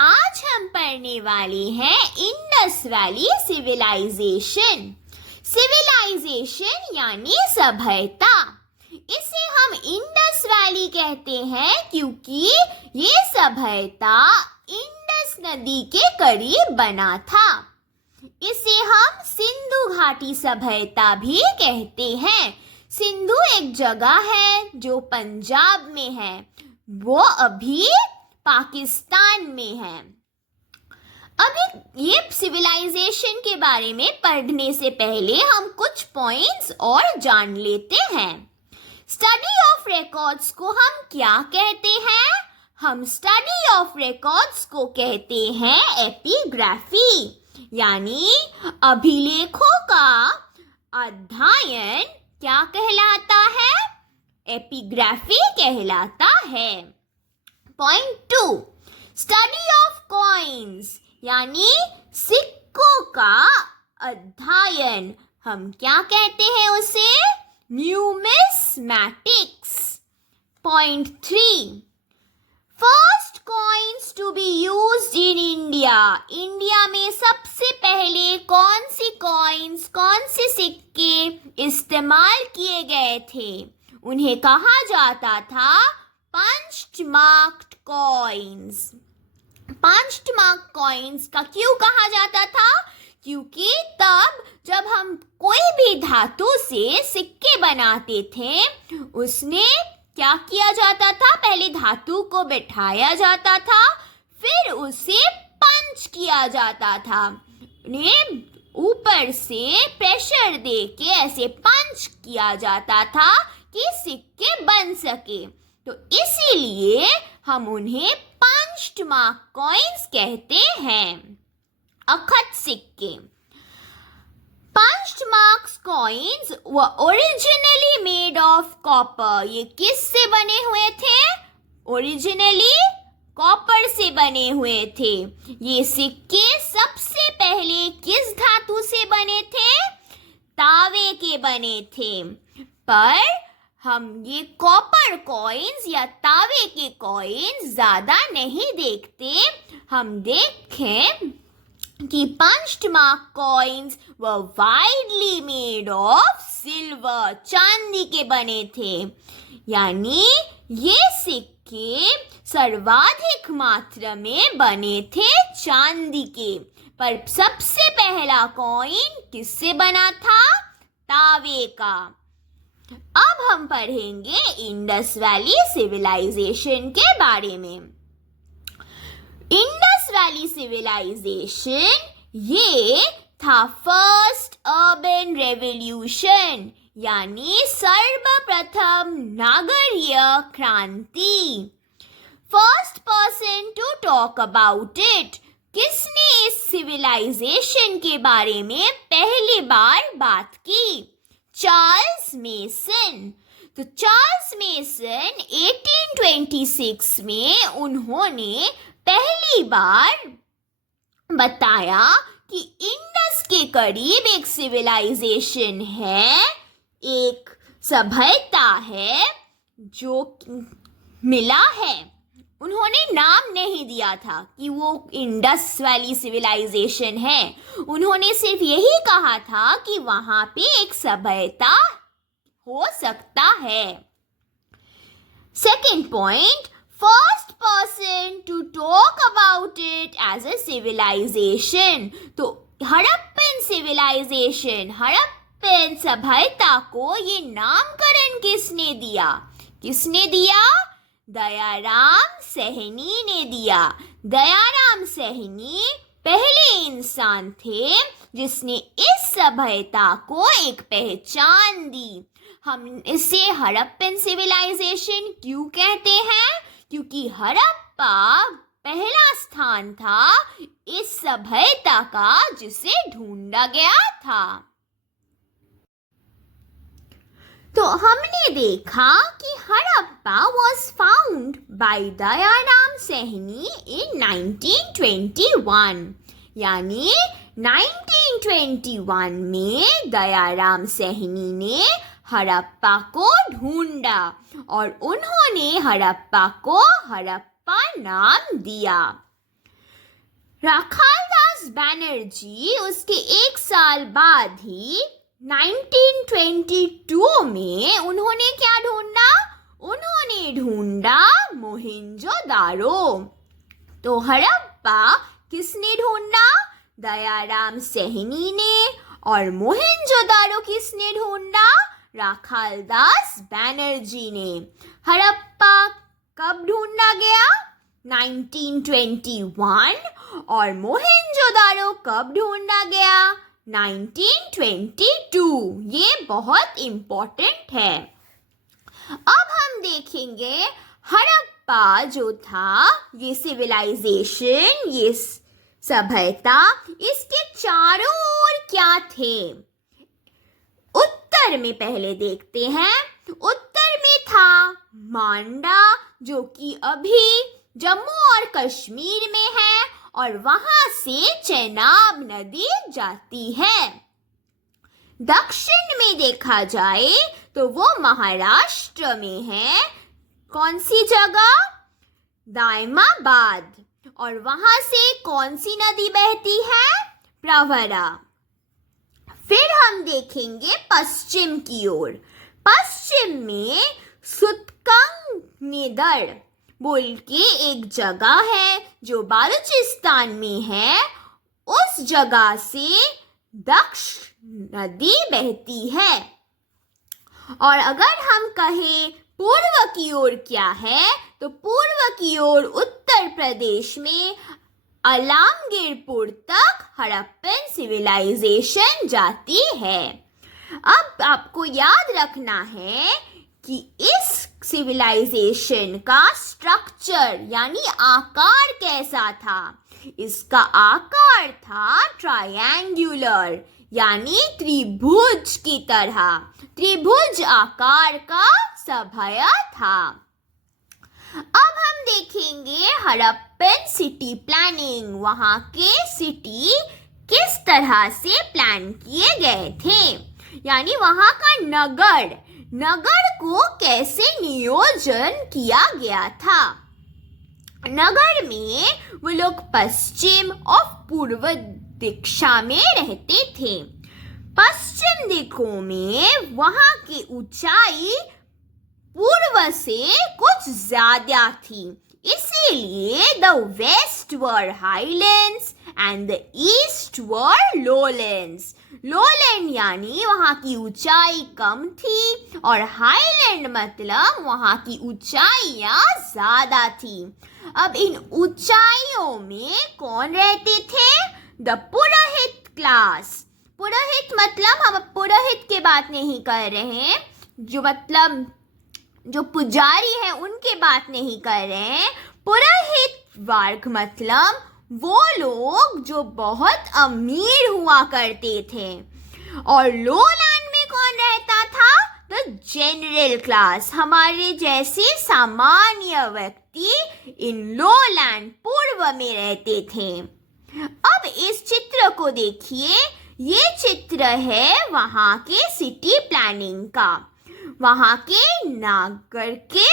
आज हम पढ़ने वाले हैं इंडस वैली सिविलाइजेशन। सिविलाइजेशन यानी सभ्यता। इसे हम इंडस वैली कहते हैं क्योंकि ये सभ्यता इंडस नदी के करीब बना था। इसे हम सिंधु घाटी सभ्यता भी कहते हैं। सिंधु एक जगह है जो पंजाब में है, वो अभी पाकिस्तान में है। अभी ये सिविलाइजेशन के बारे में पढ़ने से पहले हम कुछ पॉइंट्स और जान लेते हैं। स्टडी ऑफ रिकॉर्ड्स को हम क्या कहते हैं? हम स्टडी ऑफ रिकॉर्ड्स को कहते हैं एपिग्राफी, यानी अभिलेखों का अध्ययन क्या कहलाता है? एपिग्राफी कहलाता है। पॉइंट 2, स्टडी ऑफ कॉइन्स यानी सिक्कों का अध्ययन, हम क्या कहते हैं उसे? Numismatics. Point 3, first coins to be used in India. India में सबसे पहले कौन से सिक्के इस्तेमाल किए गए थे? उन्हें कहा जाता था punched marked coins. Punched mark coins का क्यों कहा जाता था? क्योंकि तब जब हम कोई भी धातु से सिक्के बनाते थे, उसने क्या किया जाता था? पहले धातु को बैठाया जाता था, फिर उसे पंच किया जाता था। उन्हें ऊपर से प्रेशर दे के ऐसे पंच किया जाता था कि सिक्के बन सके। तो इसीलिए हम उन्हें पंच्ड मार्क कॉइन्स कहते हैं। अखत सिक्के। Punched mark coins were originally made of copper। ये किस से बने हुए थे? ओरिजिनली कॉपर से बने हुए थे। ये सिक्के सबसे पहले किस धातु से बने थे? तावे के बने थे। पर हम ये कॉपर कॉइन्स या तावे के कॉइन्स ज्यादा नहीं देखते। हम देखें कि punched mark coins were widely made of silver, चांदी के बने थे। यानी ये सिक्के सर्वाधिक मात्रा में बने थे चांदी के। पर सबसे पहला कॉइन किससे बना था? तावे का। अब हम पढ़ेंगे इंडस वैली सिविलाइजेशन के बारे में। इंडस वैली सिविलाइजेशन ये था फर्स्ट अर्बन रेवोल्यूशन, यानी सर्वप्रथम नागरीय क्रांति। First person to talk about it. किसने इस सिविलाइजेशन के बारे में पहली बार बात की? Charles mason. तो चार्ल्स मेसन 1826 में उन्होंने पहली बार बताया कि इंडस के करीब एक सिविलाइजेशन है, एक सभ्यता है जो मिला है। उन्होंने नाम नहीं दिया था कि वो इंडस वैली सिविलाइजेशन है। उन्होंने सिर्फ यही कहा था कि वहां पे एक सभ्यता हो सकता है। Second point, first person to talk about it as a civilisation. तो हड़प्पन सिविलाइजेशन, हड़प्पन सभ्यता को ये नामकरण किसने दिया? किसने दिया? दयाराम साहनी ने दिया। दयाराम साहनी पहले इंसान थे जिसने इस सभ्यता को एक पहचान दी। हम इसे हड़प्पन सिविलाइजेशन क्यों कहते हैं? क्योंकि हड़प्पा पहला स्थान था इस सभ्यता का जिसे ढूंढा गया था। तो हमने देखा कि Harappa was found by Dayaram Sahni in 1921, यानी 1921 में दयाराम साहनी ने हड़प्पा को ढूंढा और उन्होंने हड़प्पा को हड़प्पा नाम दिया। राखालदास बनर्जी उसके एक साल बाद ही 1922 में उन्होंने क्या ढूंढा? उन्होंने ढूंढा मोहनजोदारो। तो हड़प्पा किसने ढूंढा? दयाराम सैनी ने। और मोहनजोदारो किसने ढूंढा? राखालदास बनर्जी ने। हड़प्पा कब ढूंढा गया? 1921। और मोहनजोदारो कब ढूंढा गया? 1922। ये बहुत इम्पोर्टेंट है। अब हम देखेंगे हड़प्पा जो था, ये सिविलाइजेशन, ये सभ्यता, इसके चारों ओर क्या थे? उत्तर में पहले देखते हैं। उत्तर में था मांडा, जो कि अभी जम्मू और कश्मीर में है, और वहां से चेनाब नदी जाती है। दक्षिण में देखा जाए तो वो महाराष्ट्र में है। कौन सी जगह? दायमाबाद। और वहां से कौन सी नदी बहती है? प्रवरा। फिर हम देखेंगे पश्चिम की ओर। पश्चिम में सुतकंगनेदड़ बोल के एक जगह है जो बालूचिस्तान में है। उस जगह से दक्ष नदी बहती है। और अगर हम कहें पूर्व की ओर क्या है, तो पूर्व की ओर उत्तर प्रदेश में अलामगीरपुर तक हड़प्पन सिविलाइजेशन जाती है। अब आपको याद रखना है कि इस सिविलाइजेशन का स्ट्रक्चर यानी आकार कैसा था। इसका आकार था ट्रायंगुलर, यानी त्रिभुज की तरह। त्रिभुज आकार का सभ्यता था। अब हम देखेंगे हड़प्पन सिटी प्लानिंग। वहां के सिटी किस तरह से प्लान किए गए थे, यानी वहां का नगर को कैसे नियोजन किया गया था। नगर में वो लोग पश्चिम और पूर्व दिशा में रहते थे। पश्चिम दिशा में वहां की ऊंचाई पूर्व से कुछ ज्यादा थी, इसीलिए the west were highlands and the east were lowlands. Lowland यानी वहां की ऊंचाई कम थी, और हाईलैंड मतलब वहां की ऊंचाइयां ज्यादा थी। अब इन ऊंचाइयों में कौन रहते थे? The Purohit class. पुरोहित मतलब हम पुरोहित की बात नहीं कर रहे हैं, जो पुजारी हैं उनके बात नहीं कर रहे हैं। पुरोहित वर्ग मतलब वो लोग जो बहुत अमीर हुआ करते थे। और लोलैंड में कौन रहता था? The general class. हमारे जैसे सामान्य व्यक्ति इन लोलैंड पूर्व में रहते थे। अब इस चित्र को देखिए। ये चित्र है वहां के सिटी प्लानिंग का, वहां के नगर के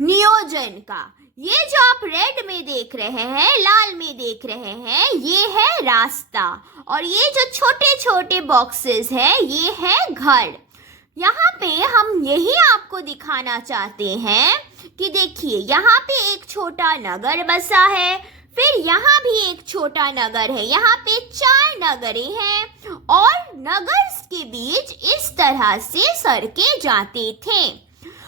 नियोजन का। ये जो आप रेड में देख रहे हैं, लाल में देख रहे हैं, ये है रास्ता, और ये जो छोटे छोटे बॉक्सेस है ये है घर। यहाँ पे हम यही आपको दिखाना चाहते हैं कि देखिए यहाँ पे एक छोटा नगर बसा है, फिर यहाँ भी एक छोटा नगर है, यहाँ पे 4 नगरें हैं, और नगर के बीच इस तरह से सड़कें जाते थे।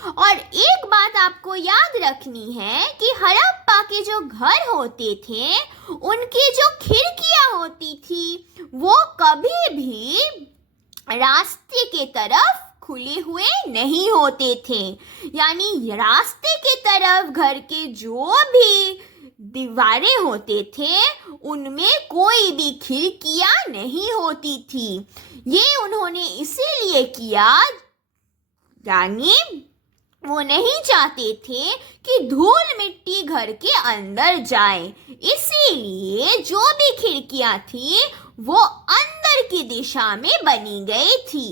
और एक बात आपको याद रखनी है कि हड़प्पा के जो घर होते थे, उनकी जो खिड़कियां होती थी वो कभी भी रास्ते के तरफ खुले हुए नहीं होते थे। यानी रास्ते के तरफ घर के जो भी दीवारें होते थे उनमें कोई भी खिड़कियां नहीं होती थी। ये उन्होंने इसीलिए किया, यानी वो नहीं चाहते थे कि धूल मिट्टी घर के अंदर जाए, इसीलिए जो भी खिड़कियां थी वो अंदर की दिशा में बनी गई थी।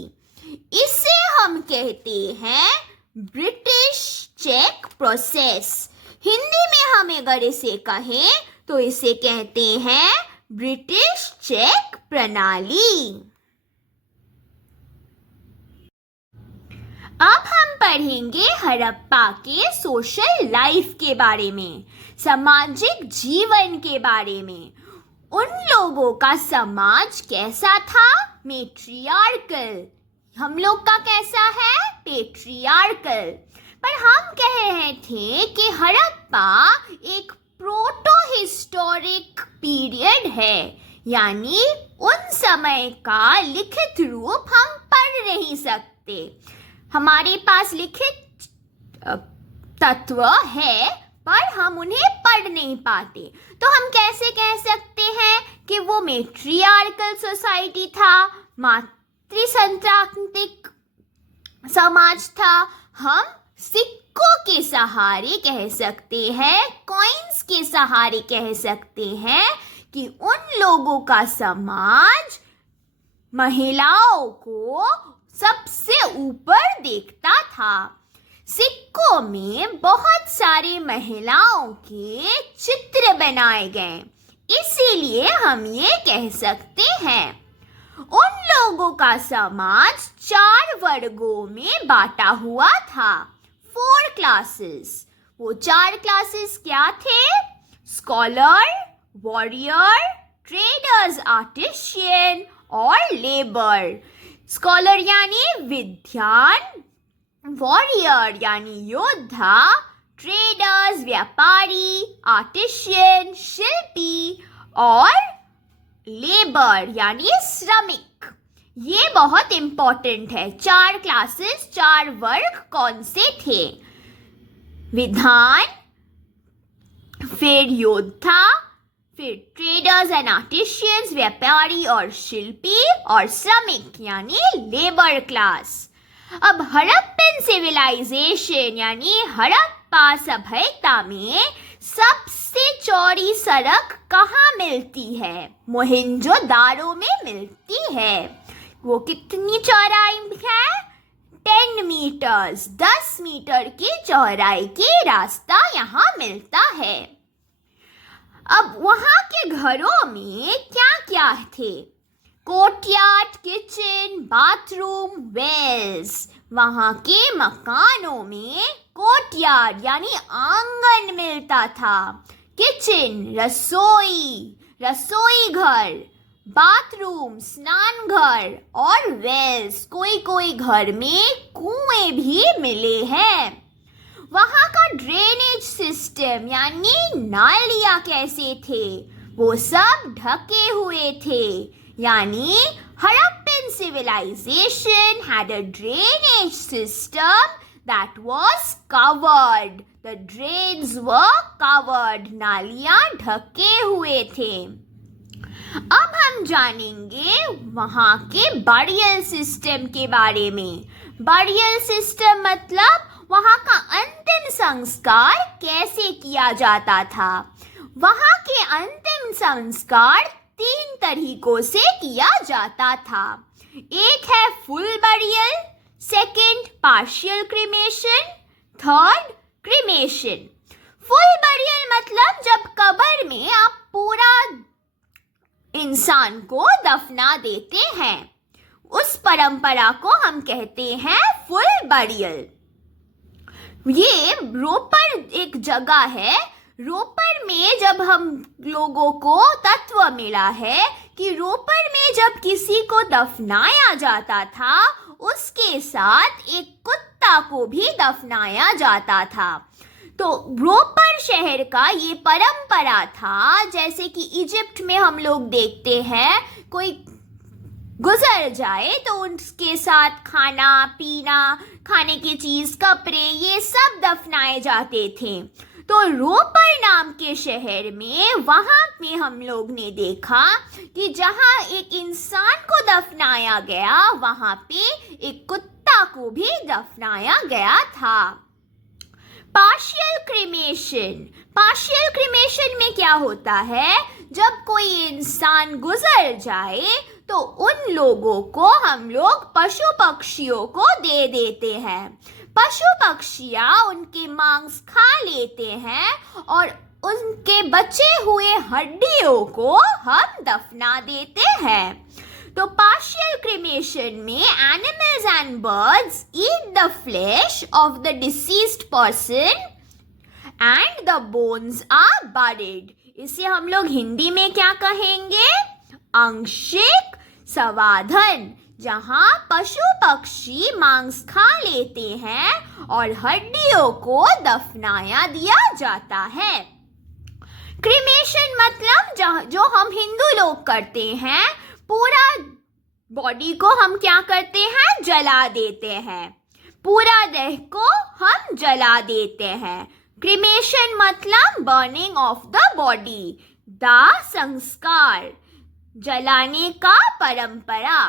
इसे हम कहते हैं ब्रिटिश चेक प्रोसेस। हिंदी में हम अगर इसे कहें तो इसे कहते हैं ब्रिटिश चेक प्रणाली। अब हम पढ़ेंगे हड़प्पा के सोशल लाइफ के बारे में, सामाजिक जीवन के बारे में। उन लोगों का समाज कैसा था? मैट्रियार्कल। हम लोग का कैसा है? पैट्रियार्कल। पर हम कह रहे थे कि हड़प्पा एक प्रोटो हिस्टोरिक पीरियड है, यानी उन समय का लिखित रूप हम पढ़ नहीं सकते। हमारे पास लिखित तत्व है पर हम उन्हें पढ़ नहीं पाते, तो हम कैसे कह सकते हैं कि वो मैट्रियार्कल सोसाइटी था, मातृसंतात्मक समाज था? हम सिक्कों के सहारे कह सकते हैं, कॉइन्स के सहारे कह सकते हैं कि उन लोगों का समाज महिलाओं को सबसे ऊपर देखता था। सिक्कों में बहुत सारे महिलाओं के चित्र बनाए गए, इसीलिए हम ये कह सकते हैं उन लोगों का समाज 4 वर्गों में बांटा हुआ था, 4 क्लासेस। वो 4 क्लासेस क्या थे? स्कॉलर, वॉरियर, ट्रेडर्स, आर्टिशियन और लेबर। स्कॉलर यानी विद्वान, वॉरियर यानी योद्धा, ट्रेडर्स व्यापारी, आर्टिशियन शिल्पी और लेबर यानी श्रमिक। ये बहुत इंपॉर्टेंट है। 4 क्लासेस, 4 वर्ग कौन से थे? विद्वान, फिर योद्धा, फिर ट्रेडर्स एंड आर्टिशियंस व्यापारी और शिल्पी, और श्रमिक यानी लेबर क्लास। अब हड़प्पन सिविलाइजेशन यानी हड़प्पा सभ्यता में सबसे चौड़ी सड़क कहाँ मिलती है? मोहनजोदारो में मिलती है। वो कितनी चौड़ाई है? 10 मीटर्स, 10 मीटर की चौड़ाई की रास्ता यहाँ मिलता है। अब वहाँ के घरों में क्या क्या थे? Courtyard, kitchen, bathroom, wells. वहाँ के मकानों में कोर्टयार्ड यानी आंगन मिलता था, किचन रसोई घर, बाथरूम स्नान घर, और वेल्स कोई कोई घर में कुएं भी मिले हैं। वहाँ का ड्रेनेज सिस्टम यानी नालियाँ कैसे थे? वो सब ढके हुए थे, यानी Harappan civilization had a drainage system that was covered. The drains were covered. नालियाँ ढके हुए थे। अब हम जानेंगे वहाँ के बरियल सिस्टम के बारे में। बरियल सिस्टम मतलब वहाँ का अंतिम संस्कार कैसे किया जाता था। वहाँ के अंतिम संस्कार 3 तरीकों से किया जाता था। एक है full burial, second partial cremation, third cremation. Full burial मतलब जब कब्र में आप पूरा इंसान को दफना देते हैं, उस परंपरा को हम कहते हैं फुल बरियल। ये रोपड़ एक जगह है। रोपड़ में जब हम लोगों को तत्व मिला है कि रोपड़ में जब किसी को दफनाया जाता था, उसके साथ एक कुत्ता को भी दफनाया जाता था। तो रोपड़ शहर का ये परंपरा था। जैसे कि इजिप्ट में हम लोग देखते हैं, कोई गुजर जाए तो उसके साथ खाना पीना, खाने की चीज, कपड़े, ये सब दफनाए जाते थे। तो रोपड़ नाम के शहर में वहाँ में हम लोग ने देखा कि जहाँ एक इंसान को दफनाया गया, वहाँ पे एक कुत्ता को भी दफनाया गया था। पार्शियल क्रिमेशन में क्या होता है? जब कोई इंसान गुजर जाए तो उन लोगों को हम लोग पशु पक्षियों को दे देते हैं। पशु पक्षियाँ उनके मांस खा लेते हैं और उनके बचे हुए हड्डियों को हम दफना देते हैं। तो पार्शियल क्रिमेशन में animals and birds eat the flesh of the deceased person and the bones are buried. इसे हम लोग हिंदी में क्या कहेंगे? आंशिक संवाधन, जहाँ पशु पक्षी मांस खा लेते हैं और हड्डियों को दफनाया दिया जाता है। क्रिमेशन मतलब जो हम हिंदू लोग करते हैं, पूरा बॉडी को हम क्या करते हैं? जला देते हैं, पूरा देह को हम जला देते हैं। क्रिमेशन मतलब बर्निंग ऑफ द बॉडी, दाह संस्कार, जलाने का परंपरा।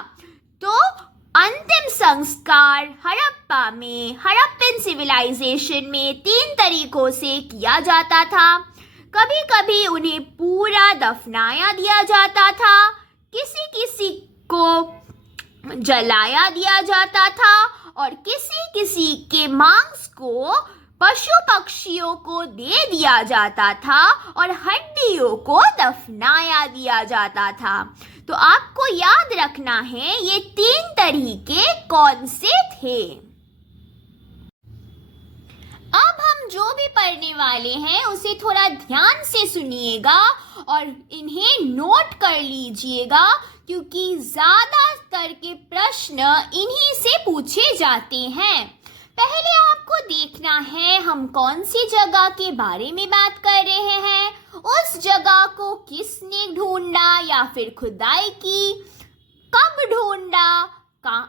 तो अंतिम संस्कार हड़प्पन सिविलाइजेशन में 3 तरीकों से किया जाता था। कभी कभी उन्हें पूरा दफनाया दिया जाता था, किसी किसी को जलाया दिया जाता था और किसी किसी के मांस को पशु पक्षियों को दे दिया जाता था और हड्डियों को दफनाया दिया जाता था। तो आपको याद रखना है ये 3 तरीके कौन से थे। अब हम जो भी पढ़ने वाले हैं उसे थोड़ा ध्यान से सुनिएगा और इन्हें नोट कर लीजिएगा, क्योंकि ज़्यादातर के प्रश्न इन्हीं से पूछे जाते हैं। पहले आपको देखना है हम कौन सी जगह के बारे में बात कर रहे हैं, उस जगह को किसने ढूंढा या फिर खुदाई की, कब ढूंढा,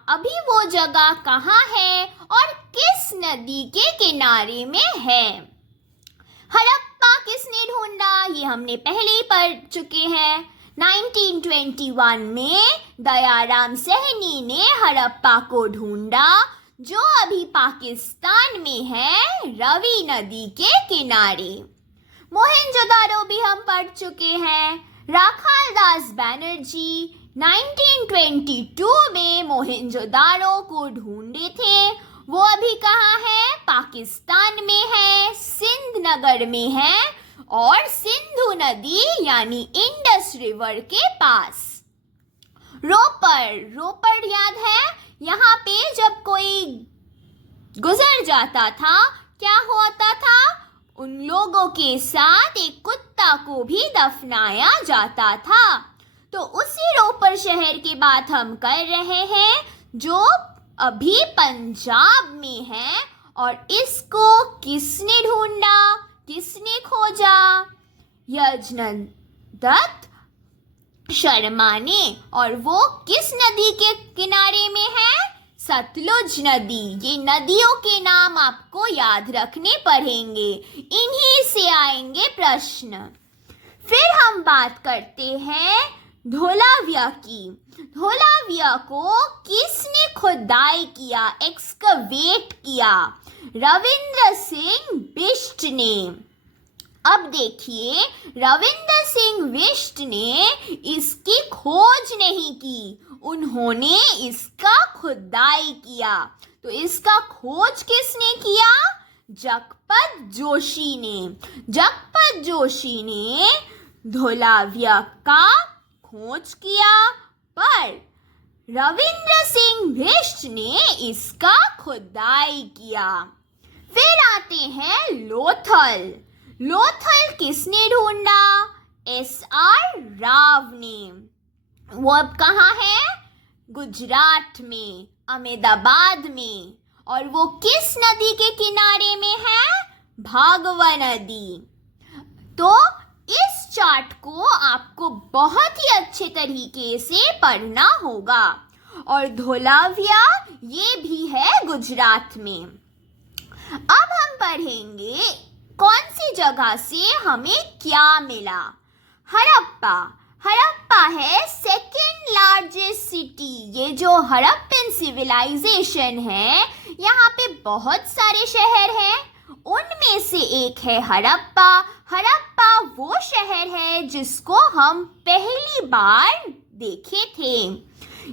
अभी वो जगह कहाँ है और किस नदी के किनारे में है। हड़प्पा किसने ढूंढा, ये हमने पहले ही पढ़ चुके हैं। 1921 में दयाराम सहनी ने हड़प्पा को ढूंढा, जो अभी पाकिस्तान में है, रवि नदी के किनारे। मोहनजोदारो भी हम पढ़ चुके हैं। राखाल दास बैनर्जी 1922 में मोहनजोदारो को ढूंढे थे। वो अभी कहाँ है? पाकिस्तान में है, सिंध नगर में है और सिंधु नदी यानी इंडस रिवर के पास। रोपड़ याद है? यहाँ पे जब कोई गुजर जाता था क्या होता था? उन लोगों के साथ एक कुत्ता को भी दफनाया जाता था। तो उसी रोपड़ शहर की बात हम कर रहे हैं, जो अभी पंजाब में है। और इसको किसने ढूंढा, किसने खोजा? यजनदत्त शर्मा ने। और वो किस नदी के किनारे में है? सतलुज नदी। ये नदियों के नाम आपको याद रखने पड़ेंगे, इन्हीं से आएंगे प्रश्न। फिर हम बात करते हैं धोलाविया की। धोलाविया को किसने खुदाई किया, एक्सकवेट किया? रविंद्र सिंह बिष्ट ने। अब देखिए, रविंद्र सिंह बिष्ट ने इसकी खोज नहीं की, उन्होंने इसका खुदाई किया। तो इसका खोज किसने किया? जगपत जोशी ने। जगपत जोशी ने धोलाविया का खोज किया, पर रविंद्र सिंह बिष्ट ने इसका खुदाई किया। फिर आते हैं लोथल। लोथल किसने ढूंढा? SR राव ने। वो अब कहाँ है? गुजरात में, अहमदाबाद में। और वो किस नदी के किनारे में है? भागवा नदी। तो इस चार्ट को आपको बहुत ही अच्छे तरीके से पढ़ना होगा। और धोलाविया ये भी है गुजरात में। अब हम पढ़ेंगे कौन सी जगह से हमें क्या मिला। हड़प्पा। हड़प्पा है सेकेंड लार्जेस्ट सिटी। ये जो हड़प्पन सिविलाइजेशन है, यहाँ पे बहुत सारे शहर हैं, उनमें से एक है हड़प्पा। हड़प्पा वो शहर है जिसको हम पहली बार देखे थे।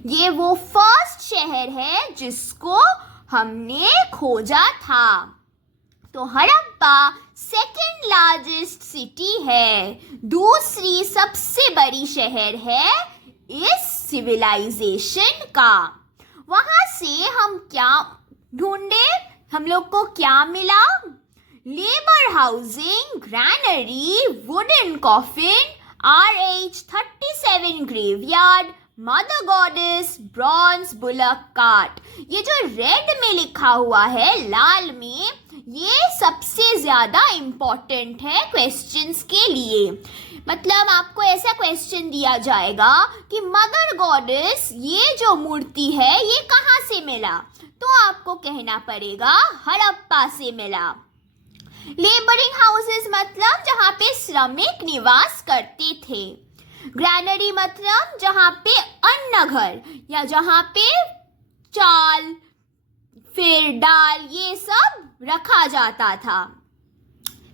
ये वो फर्स्ट शहर है जिसको हमने खोजा था। तो हड़प्पा सेकेंड लार्जेस्ट सिटी है, दूसरी सबसे बड़ी शहर है इस सिविलाइजेशन का। वहां से हम क्या ढूंढे, हम लोग को क्या मिला? Labour housing, granary, wooden coffin, RH-37 graveyard, mother goddess, bronze bullock cart. ये जो रेड में लिखा हुआ है लाल में, ये सबसे ज्यादा इम्पोर्टेंट है क्वेश्चंस के लिए। मतलब आपको ऐसा क्वेश्चन दिया जाएगा कि मदर गॉडेस, ये जो मूर्ति है ये कहाँ से मिला, तो आपको कहना पड़ेगा हड़प्पा से मिला। लेबरिंग हाउसेस मतलब जहाँ पे श्रमिक निवास करते थे। ग्रैनरी मतलब जहाँ पे अन्न घर या जहाँ पे चाल फिर दाल ये सब रखा जाता था,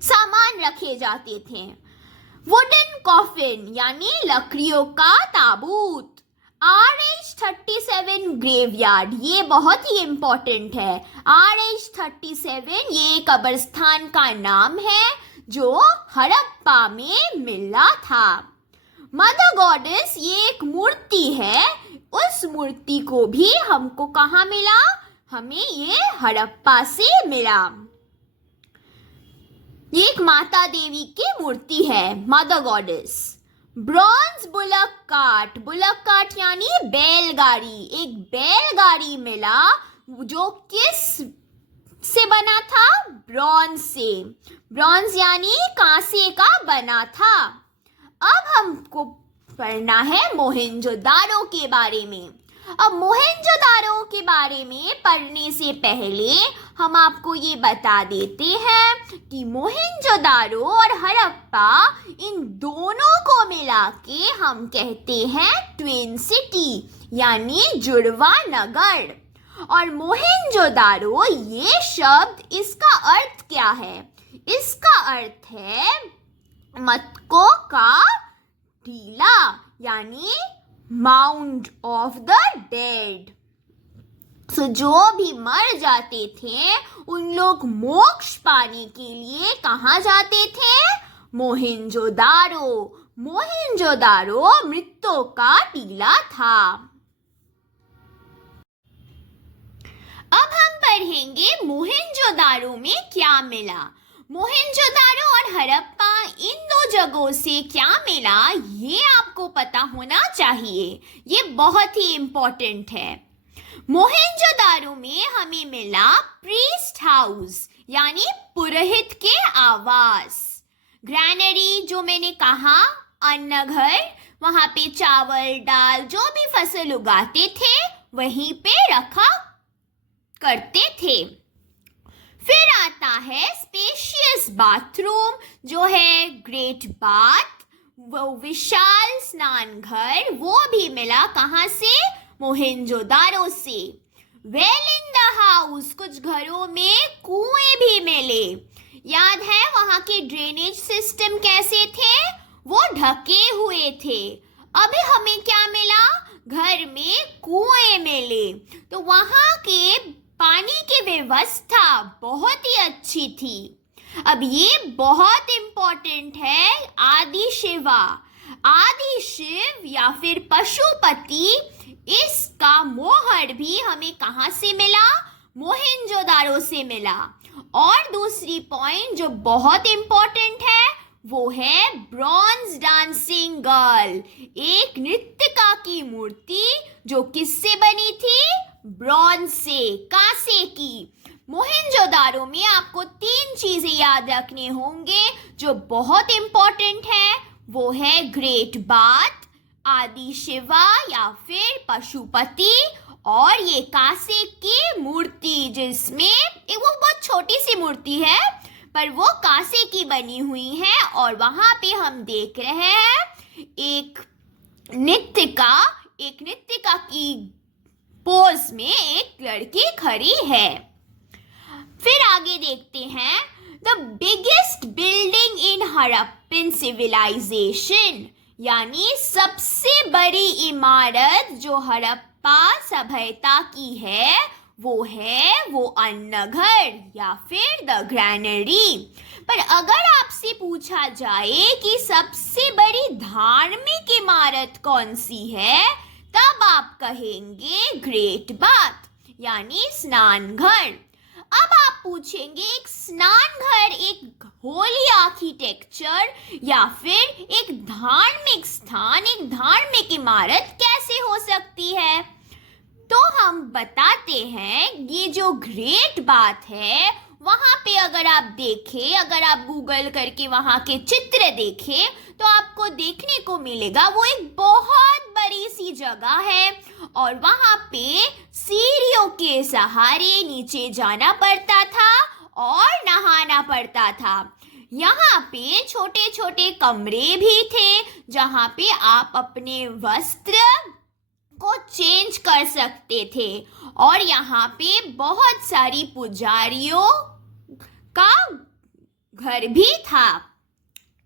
सामान रखे जाते थे। वुडन कॉफिन यानी लकड़ियों का ताबूत। RH-37 ग्रेवयार्ड, ये बहुत ही इम्पोर्टेंट है। RH-37 ये कब्रिस्तान का नाम है जो हड़प्पा में मिला था। मदर गॉडेस ये एक मूर्ति है, उस मूर्ति को भी हमको कहाँ मिला? हमें ये हड़प्पा से मिला। ये एक माता देवी की मूर्ति है, mother goddess. Bronze bullock cart यानी बैलगाड़ी, एक बैलगाड़ी मिला जो किस से बना था? ब्रॉन्ज से। ब्रॉन्ज यानी कांसे का बना था। अब हमको पढ़ना है मोहेंजोदारो के बारे में। अब मोहेंजोदारो के बारे में पढ़ने से पहले हम आपको ये बता देते हैं कि मोहेंजोदारो और हड़प्पा, इन दोनों को मिला के हम कहते हैं ट्विन सिटी यानी जुड़वा नगर। और मोहेंजोदारो ये शब्द, इसका अर्थ क्या है? इसका अर्थ है मृतकों का टीला यानी माउंड ऑफ द डेड। सो जो भी मर जाते थे उन लोग मोक्ष पाने के लिए कहाँ जाते थे? मोहेंजोदारो। मोहेंजोदारो मृतकों का टीला था। अब हम पढ़ेंगे मोहेंजोदारो में क्या मिला। मोहेंजोदारो और हड़प्पा, इन दो जगहों से क्या मिला ये आपको पता होना चाहिए, ये बहुत ही इम्पोर्टेंट है। मोहेंजोदारो में हमें मिला प्रीस्ट हाउस यानी पुरोहित के आवास। ग्रैनरी जो मैंने कहा, अन्न घर, वहां पे चावल दाल जो भी फसल उगाते थे वहीं पे रखा करते थे। फिर आता है स्पेशियस बाथरूम जो है ग्रेट बाथ, वो विशाल स्नान घर, वो भी मिला कहाँ से? मोहेंजोदारो से। वेल इन द हाउस, कुछ घरों में कुएं भी मिले। याद है वहां के ड्रेनेज सिस्टम कैसे थे? वो ढके हुए थे। अभी हमें क्या मिला? घर में कुएं मिले। तो वहां के पानी की व्यवस्था बहुत ही अच्छी थी। अब ये बहुत इम्पोर्टेंट है, आदि शिवा, आदि शिव या फिर पशुपति, इसका मोहर भी हमें कहाँ से मिला? मोहेंजोदारो से मिला। और दूसरी पॉइंट जो बहुत इम्पोर्टेंट है वो है ब्रॉन्ज डांसिंग गर्ल, एक नृत्यिका की मूर्ति जो किससे बनी थी? ब्रॉन्ज से, कांसे की। मोहेंजोदारो में आपको 3 चीजें याद रखने होंगे जो बहुत इम्पोर्टेंट है, वो है ग्रेट बाथ, आदि शिवा या फिर पशुपति, और ये कांसे की मूर्ति जिसमें एक वो बहुत छोटी सी मूर्ति है पर वो कांसे की बनी हुई है। और वहां पे हम देख रहे हैं एक नृत्यिका की पोज में एक लड़की खड़ी है। फिर आगे देखते हैं the biggest building in Harappan civilisation, यानी सबसे बड़ी इमारत जो हड़प्पा सभ्यता की है वो अन्न घर या फिर द ग्रैनरी। पर अगर आपसे पूछा जाए कि सबसे बड़ी धार्मिक इमारत कौन सी है, तब आप कहेंगे ग्रेट बाथ यानी स्नान घर। अब आप पूछेंगे एक स्नान घर एक होली आर्किटेक्चर या फिर एक धार्मिक स्थान, एक धार्मिक इमारत कैसे हो सकती है? तो हम बताते हैं, ये जो ग्रेट बाथ है वहाँ पे अगर आप देखें, अगर आप गूगल करके वहाँ के चित्र देखें तो आपको देखने को मिलेगा वो एक बहुत बड़ी सी जगह है और वहाँ पे सीढ़ियों के सहारे नीचे जाना पड़ता था और नहाना पड़ता था। यहाँ पे छोटे छोटे कमरे भी थे जहाँ पे आप अपने वस्त्र को चेंज कर सकते थे और यहाँ पे बहुत सारी पुजारियों का घर भी था।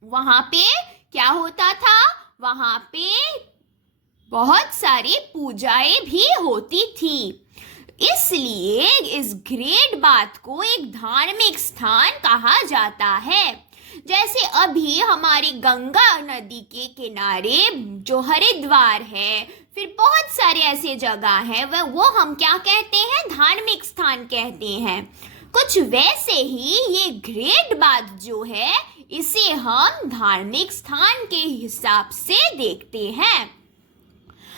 वहाँ पे क्या होता था? वहाँ पे बहुत सारी पूजाएं भी होती थी। इसलिए इस ग्रेट बाथ को एक धार्मिक स्थान कहा जाता है। जैसे अभी हमारी गंगा नदी के किनारे जो हरिद्वार है, फिर बहुत सारे ऐसे जगह हैं वो हम क्या कहते हैं? धार्मिक स्थान कहते हैं। कुछ वैसे ही ये ग्रेट बाथ जो है इसे हम धार्मिक स्थान के हिसाब से देखते हैं।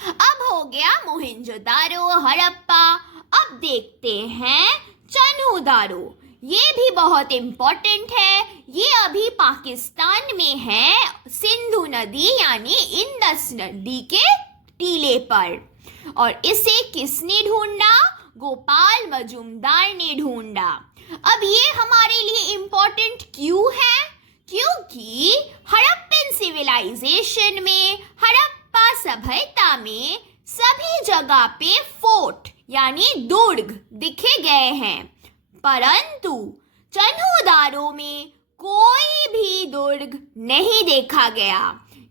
अब हो गया मोहनजोदारो, हड़प्पा। अब देखते हैं चन्हुदारो। ये भी बहुत इम्पोर्टेंट है। ये अभी पाकिस्तान में है, सिंधु नदी यानी इंडस नदी के टीले पर। और इसे किसने ढूंढा? गोपाल मजुमदार ने ढूंढा। अब ये हमारे लिए इम्पोर्टेंट क्यों है? क्योंकि हड़प्पन सिविलाइजेशन में, हड़प्पा सभ्यता में सभी जगह पे फोर्ट यानी दुर्ग दिखे गए हैं, परंतु चन्हुदारो में कोई भी दुर्ग नहीं देखा गया।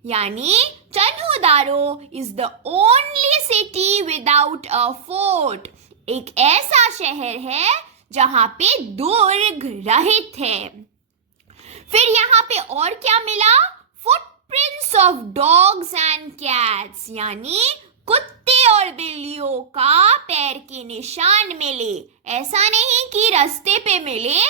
यानी Chanhudaro is the only city without a fort. एक ऐसा शहर है जहां पे दुर्ग रहित है। फिर यहाँ पे और क्या मिला? Footprints of dogs and cats यानी कुत्ते और बिल्लियों का पैर के निशान मिले। ऐसा नहीं कि रास्ते पे मिले,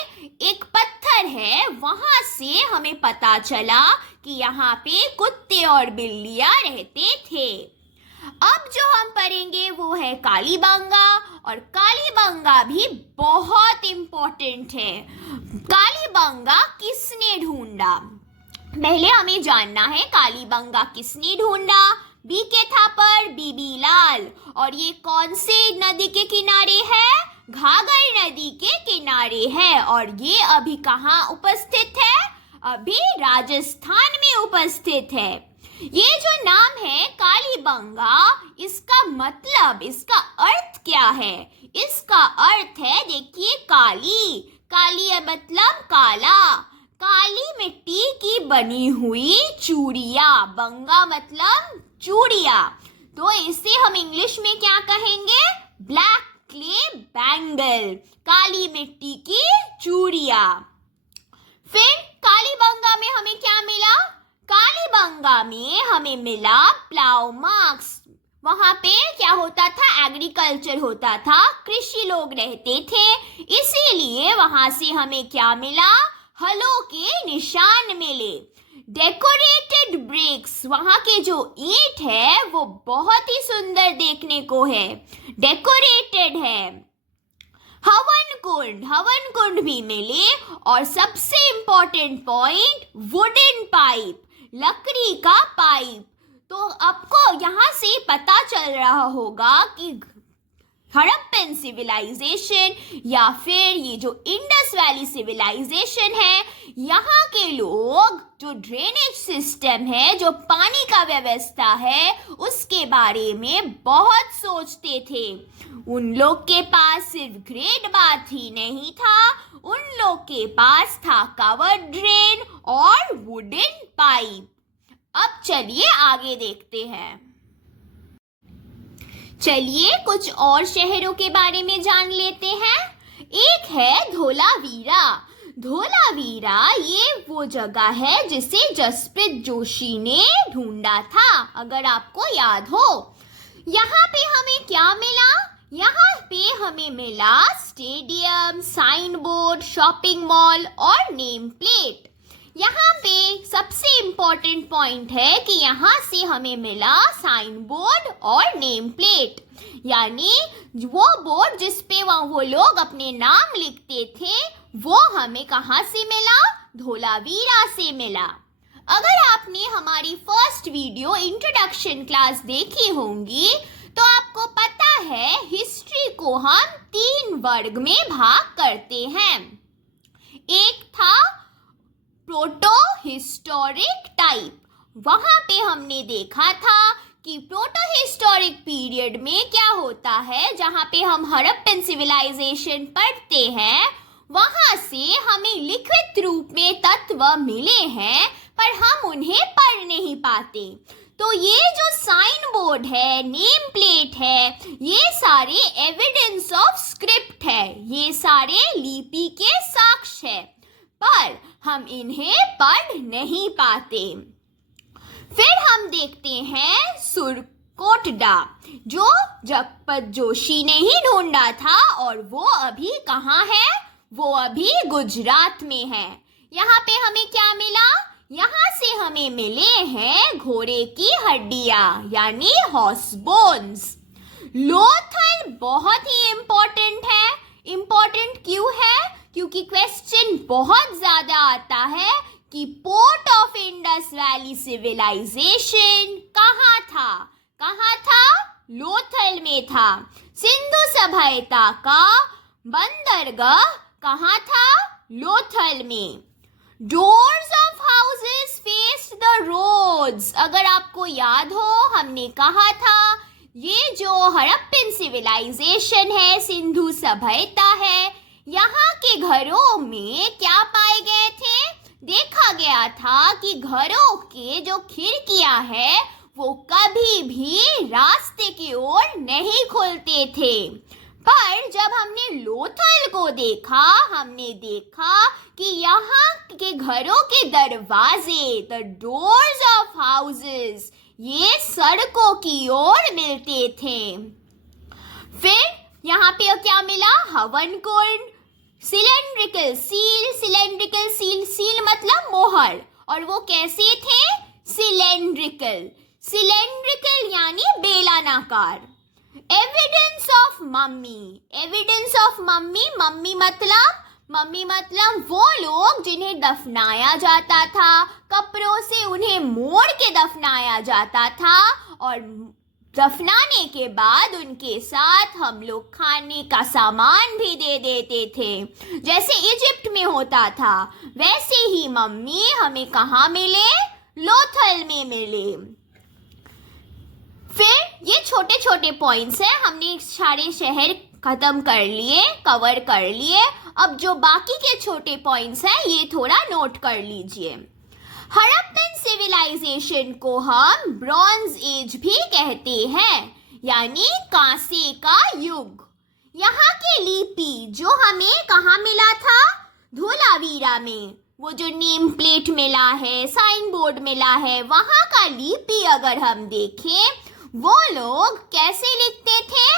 एक पत्थर है वहां से हमें पता चला कि यहाँ पे कुत्ते और बिल्लियां रहते थे। अब जो हम पढ़ेंगे वो है कालीबंगा, और कालीबंगा भी बहुत इम्पोर्टेंट है। कालीबंगा किसने ढूंढा? पहले हमें जानना है कालीबंगा किसने ढूंढा। बीके थापर, बीबी लाल। और ये कौन से नदी के किनारे है? घाघर नदी के किनारे है। और ये अभी कहाँ उपस्थित है? अभी राजस्थान में उपस्थित है। ये जो नाम है कालीबंगा, इसका मतलब, इसका अर्थ क्या है? इसका अर्थ है, देखिए, काली। काली मतलब काला, काली मिट्टी की बनी हुई चूड़िया। बंगा मतलब चूड़िया। तो इसे हम इंग्लिश में क्या कहेंगे? ब्लैक क्ले बैंगल, काली मिट्टी की चूड़िया। फिर कालीबंगा में हमें क्या मिला? कालीबंगा में हमें मिला प्लाव मार्क्स। वहां पे क्या होता था? एग्रीकल्चर होता था, कृषि लोग रहते थे, इसीलिए वहां से हमें क्या मिला? हलों के निशान मिले। डेकोरेटेड ब्रिक्स, वहां के जो ईंट है वो बहुत ही सुंदर देखने को है, डेकोरेटेड है। हवन कुंड भी मिले। और सबसे इंपॉर्टेंट पॉइंट, वुडन पाइप, लकड़ी का पाइप। तो आपको यहाँ से पता चल रहा होगा कि हड़प्पन सिविलाइजेशन या फिर ये जो इंडस वैली सिविलाइजेशन है, यहाँ के लोग जो ड्रेनेज सिस्टम है, जो पानी का व्यवस्था है, उसके बारे में बहुत सोचते थे। उन लोग के पास सिर्फ ग्रेट बाथ ही नहीं था, उन लोग के पास था कवर्ड ड्रेन और वुडन पाइप। अब चलिए आगे देखते हैं। चलिए कुछ और शहरों के बारे में जान लेते हैं। एक है धोलावीरा। धोलावीरा ये वो जगह है जिसे जसप्रीत जोशी ने ढूंढा था, अगर आपको याद हो। यहाँ पे हमें क्या मिला? यहाँ पे हमें मिला stadium, sign board, shopping mall और नेम प्लेट। यहाँ पे सबसे इम्पोर्टेंट पॉइंट है कि यहाँ से हमें मिला साइन बोर्ड और नेम प्लेट, यानी वो बोर्ड जिस पे वो लोग अपने नाम लिखते थे वो हमें कहाँ से मिला? धोलावीरा से मिला। अगर आपने हमारी फर्स्ट वीडियो इंट्रोडक्शन क्लास देखी होंगी तो आपको पता है हिस्ट्री को हम 3 वर्ग में भाग करते हैं। एक था प्रोटो हिस्टोरिक टाइप। वहां पे हमने देखा था कि प्रोटो हिस्टोरिक पीरियड में क्या होता है, जहां पे हम हड़प्पन सिविलाइजेशन पढ़ते हैं वहां से हमें लिखित रूप में तत्व मिले हैं पर हम उन्हें पढ़ नहीं पाते। तो ये जो साइन बोर्ड है, नेम प्लेट है, ये सारे एविडेंस ऑफ स्क्रिप्ट है, ये सारे लिपि के साक्ष्य है, पर हम इन्हें पढ़ नहीं पाते। फिर हम देखते हैं सुरकोटडा, जो जगपत जोशी ने ही ढूंढा था और वो अभी कहाँ है? वो अभी गुजरात में है। यहाँ पे हमें क्या मिला? यहाँ से हमें मिले हैं घोड़े की हड्डियां, यानी हॉर्स बोन्स। लोथल बहुत ही इम्पोर्टेंट है। इम्पोर्टेंट क्यों है? क्योंकि क्वेश्चन बहुत ज्यादा आता है कि port of Indus valley civilisation कहाँ था? कहाँ था? लोथल में था। सिंधु सभ्यता का बंदरगाह कहाँ था? लोथल में। Doors of houses faced the roads. अगर आपको याद हो हमने कहा था ये जो हड़प्पन सिविलाइजेशन है, सिंधु सभ्यता है, यहाँ के घरों में क्या पाए गए थे? देखा गया था कि घरों के जो खिड़कियां हैं वो कभी भी रास्ते की ओर नहीं खुलते थे। पर जब हमने लोथल को देखा, हमने देखा कि यहाँ के घरों के दरवाजे, द डोर्स ऑफ हाउसेस, ये सड़कों की ओर मिलते थे। फिर यहाँ पे क्या मिला? हवन कुंड, cylindrical seal. Cylindrical seal, seal मतलब मोहर, और वो कैसे थे? सिलेंड्रिकल। सिलेंड्रिकल यानी बेलनाकार। Evidence of mummy. Evidence of mummy, mummy मतलब वो लोग जिन्हें दफनाया जाता था, कपड़ों से उन्हें मोड़ के दफनाया जाता था और दफनाने के बाद उनके साथ हम लोग खाने का सामान भी दे देते थे, जैसे इजिप्ट में होता था। वैसे ही मम्मी हमें कहाँ मिले? लोथल में मिले। फिर ये छोटे छोटे पॉइंट्स हैं, हमने सारे शहर खत्म कर लिए, कवर कर लिए। अब जो बाकी के छोटे पॉइंट्स हैं ये थोड़ा नोट कर लीजिए। हड़प्पन सिविलाइजेशन को हम ब्रॉन्ज एज भी कहते हैं, यानी कांसे का युग। यहाँ के लिपि जो हमें कहाँ मिला था? धोलावीरा में। वो जो नेम प्लेट मिला है, साइन बोर्ड मिला है, वहाँ का लिपि अगर हम देखें वो लोग कैसे लिखते थे?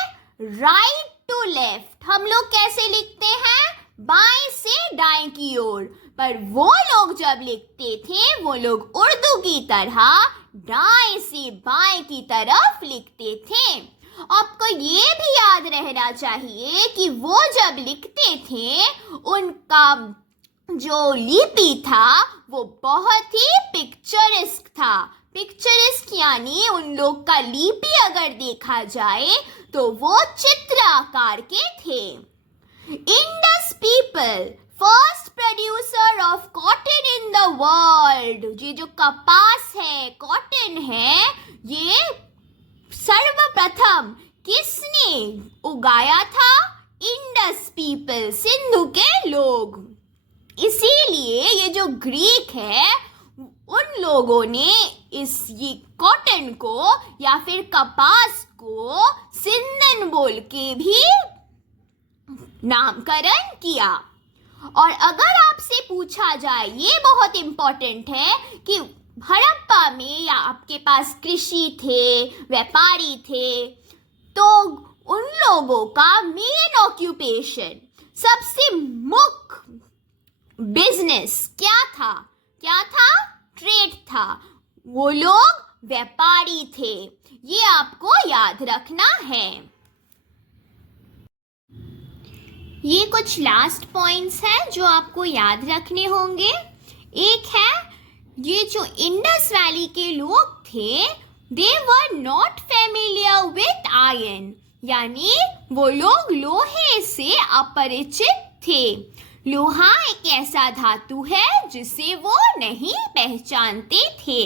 Right to left. हम लोग कैसे लिखते हैं? बाएं से दाएं की ओर। पर वो लोग जब लिखते थे वो लोग उर्दू की तरह दाएं से बाएं की तरफ लिखते थे। आपको ये भी याद रहना चाहिए कि वो जब लिखते थे उनका जो लिपि था वो बहुत ही पिक्चरिस्क था। पिक्चरिस्क यानी उन लोग का लिपि अगर देखा जाए तो वो चित्र आकार के थे। Indus people first producer of cotton in the world. ये जो कपास है, कॉटन है, ये सर्वप्रथम किसने उगाया था? इंडस पीपल, सिंधु के लोग। इसीलिए ये जो ग्रीक है उन लोगों ने ये कॉटन को या फिर कपास को सिंधन बोल के भी नामकरण किया। और अगर आपसे पूछा जाए, ये बहुत इंपॉर्टेंट है कि हड़प्पा में या आपके पास कृषि थे, व्यापारी थे, तो उन लोगों का मेन ऑक्यूपेशन, सबसे मुख्य बिजनेस क्या था? ट्रेड था। वो लोग व्यापारी थे। ये आपको याद रखना है। ये कुछ लास्ट पॉइंट्स हैं जो आपको याद रखने होंगे। एक है, ये जो इंडस वैली के लोग थे, they were not familiar with iron, यानी वो लोग लोहे से अपरिचित थे। लोहा एक ऐसा धातु है जिसे वो नहीं पहचानते थे।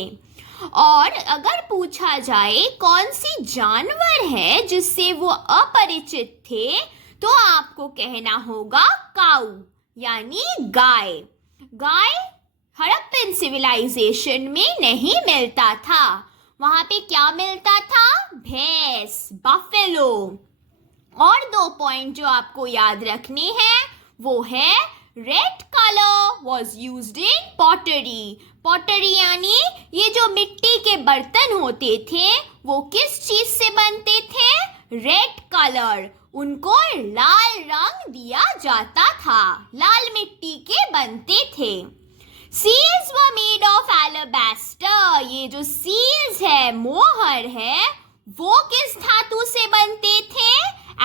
और अगर पूछा जाए कौन सी जानवर है जिससे वो अपरिचित थे, तो आपको कहना होगा काऊ, यानी गाय। गाय हड़प्पन सिविलाइजेशन में नहीं मिलता था। वहां पे क्या मिलता था? भैंस, बफेलो। और 2 पॉइंट जो आपको याद रखने हैं वो है, red colour was used in pottery. Pottery यानी ये जो मिट्टी के बर्तन होते थे, वो किस चीज से बनते थे? Red colour. उनको लाल रंग दिया जाता था, लाल मिट्टी के बनते थे। Seals were made of alabaster. ये जो सील्स है, मोहर है, वो किस धातु से बनते थे?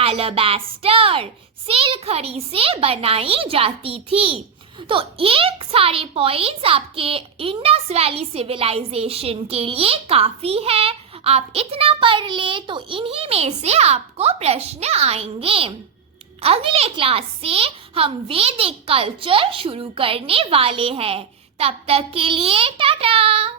एलाबास्टर, सिलखड़ी से बनाई जाती थी। तो ये सारे पॉइंट्स आपके इंडस वैली सिविलाइजेशन के लिए काफी है। आप इतना पढ़ ले तो इन्हीं में से आपको प्रश्न आएंगे। अगले क्लास से हम वैदिक कल्चर शुरू करने वाले हैं। तब तक के लिए टाटा।